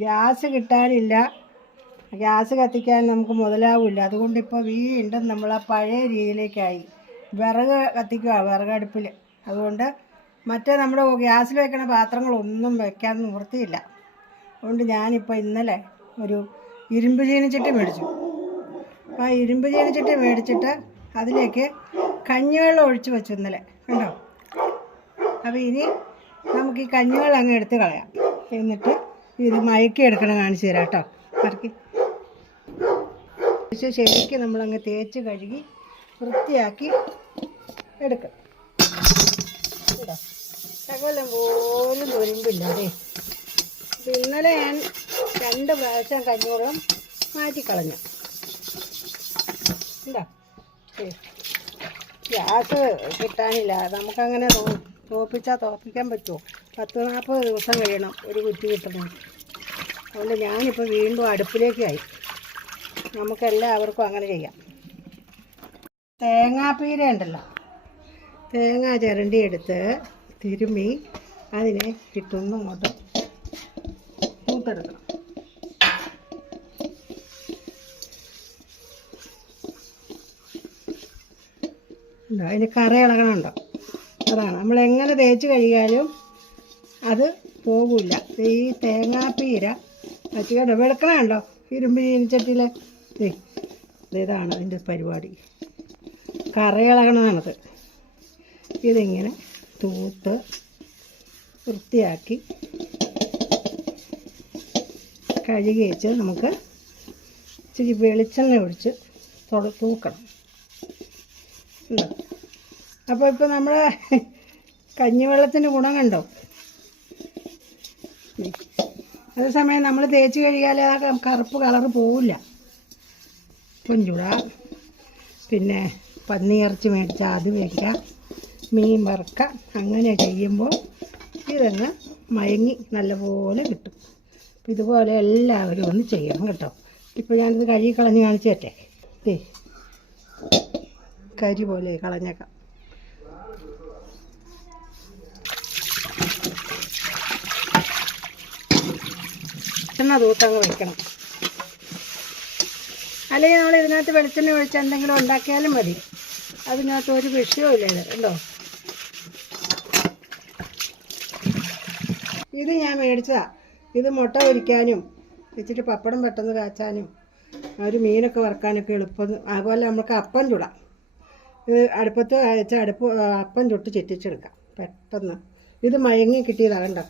Gas കിട്ടാനില്ല, gas കത്തിക്കാൻ നമുക്ക് മുതലാവില്ല. അതുകൊണ്ട് ഇപ്പോൾ വീണ്ടും നമ്മൾ ആ പഴയ രീതിയിലേക്കായി. വിറക് കത്തിക്കുക, വിറകടുപ്പിൽ. അതുകൊണ്ട് മറ്റേ നമ്മുടെ ഗ്യാസിൽ വെക്കുന്ന പാത്രങ്ങളൊന്നും വെക്കാൻ നിവൃത്തിയില്ല. അതുകൊണ്ട് ഞാനിപ്പോൾ ഇന്നലെ ഒരു ഇരുമ്പ് ചീനിച്ചട്ടി മേടിച്ചു. ആ ഇരുമ്പ് ചീനിച്ചട്ടി മേടിച്ചിട്ട് അതിലേക്ക് കഞ്ഞിവെള്ളം ഒഴിച്ച് വെച്ചു ഇന്നലെ, കണ്ടോ. അപ്പോൾ ഇനി നമുക്ക് ഈ കഞ്ഞിവെള്ളം അങ്ങ് എടുത്ത് കളയാം. എന്നിട്ട് ഇത് മയക്കി എടുക്കണം, കാണിച്ചു തരാം കേട്ടോ. മറക്കി ശരിക്കും നമ്മളങ്ങ് തേച്ച് കഴുകി വൃത്തിയാക്കി എടുക്കണം കേട്ടോ. ശകലം പോലും തൊരുമ്പില്ല. അതെ, ഇന്നലെ ഞാൻ 2 പ്രാവശ്യം കഞ്ഞിവെള്ളം മാറ്റിക്കളഞ്ഞു. എന്താ ഗ്യാസ് കിട്ടാനില്ല. നമുക്കങ്ങനെ തോപ്പിക്കാൻ പറ്റുമോ? 10-40 ദിവസം കഴിയണം ഒരു കുറ്റി കിട്ടണം. അതുകൊണ്ട് ഞാനിപ്പോൾ വീണ്ടും അടുപ്പിലേക്കായി. നമുക്കെല്ലാവർക്കും അങ്ങനെ ചെയ്യാം. തേങ്ങാപ്പീര ഉണ്ടല്ലോ, തേങ്ങ ചിരണ്ടി എടുത്ത് തിരുമ്മി അതിനെ ഇട്ടൊന്നും അങ്ങോട്ട് പൂത്തെടുക്കണം. അതിന് കറ ഇളകണമുണ്ടോ? അതാണ് നമ്മളെങ്ങനെ തേച്ച് കഴിയാലും അത് പോകില്ല. ഈ തേങ്ങാപ്പീര വച്ചുകൊണ്ട് വെളുക്കണമുണ്ടോ ഇരുമ്പ് ചീനിച്ചട്ടിയിൽ? ഇതാണ് അതിൻ്റെ പരിപാടി. കറയിളകണതാണത്. ഇതിങ്ങനെ തൂത്ത് വൃത്തിയാക്കി കഴുകി വെച്ച് നമുക്ക് ഇച്ചിരി വെളിച്ചെണ്ണ ഒഴിച്ച് തൂക്കണം. അപ്പോൾ ഇപ്പോൾ നമ്മുടെ കഞ്ഞിവെള്ളത്തിൻ്റെ ഗുണം കണ്ടോ? അതേസമയം നമ്മൾ തേച്ച് കഴിയാൽ ആ കറുപ്പ് കളറ് പോവില്ല. കൊഞ്ചുട, പിന്നെ പന്നിയിറച്ചി മേടിച്ചാൽ അത് വയ്ക്കാം, മീൻ വറുക്കാം. അങ്ങനെ ചെയ്യുമ്പോൾ ഇതങ്ങ് മയങ്ങി നല്ലപോലെ കിട്ടും. ഇതുപോലെ എല്ലാവരും ഒന്ന് ചെയ്യണം കേട്ടോ. ഇപ്പോൾ ഞാനിത് കഴുകി കളഞ്ഞ് കാണിച്ചു തരട്ടെ. കരി പോലെ കളഞ്ഞേക്കാം. എണ്ണ തൂത്തങ്ങ് വയ്ക്കണം. അല്ലെങ്കിൽ നമ്മൾ ഇതിനകത്ത് വെളിച്ചെണ്ണ ഒഴിച്ച് എന്തെങ്കിലും ഉണ്ടാക്കിയാലും മതി. അതിനകത്ത് ഒരു വിഷയമില്ല. ഇത് കണ്ടോ, ഇത് ഞാൻ മേടിച്ചതാണ്. ഇത് മുട്ട പൊരിക്കാനും ഇച്ചിരി പപ്പടം പെട്ടെന്ന് കാച്ചാനും ഒരു മീനൊക്കെ വറുക്കാനൊക്കെ എളുപ്പം. അതുപോലെ നമുക്ക് അപ്പം ചുടാം. ഇത് അടുപ്പത്ത് വെച്ച് അപ്പം ചുട്ട് ചെറ്റിച്ചെടുക്കാം പെട്ടെന്ന്. ഇത് മയങ്ങി കിട്ടിയതാണ് കണ്ടോ.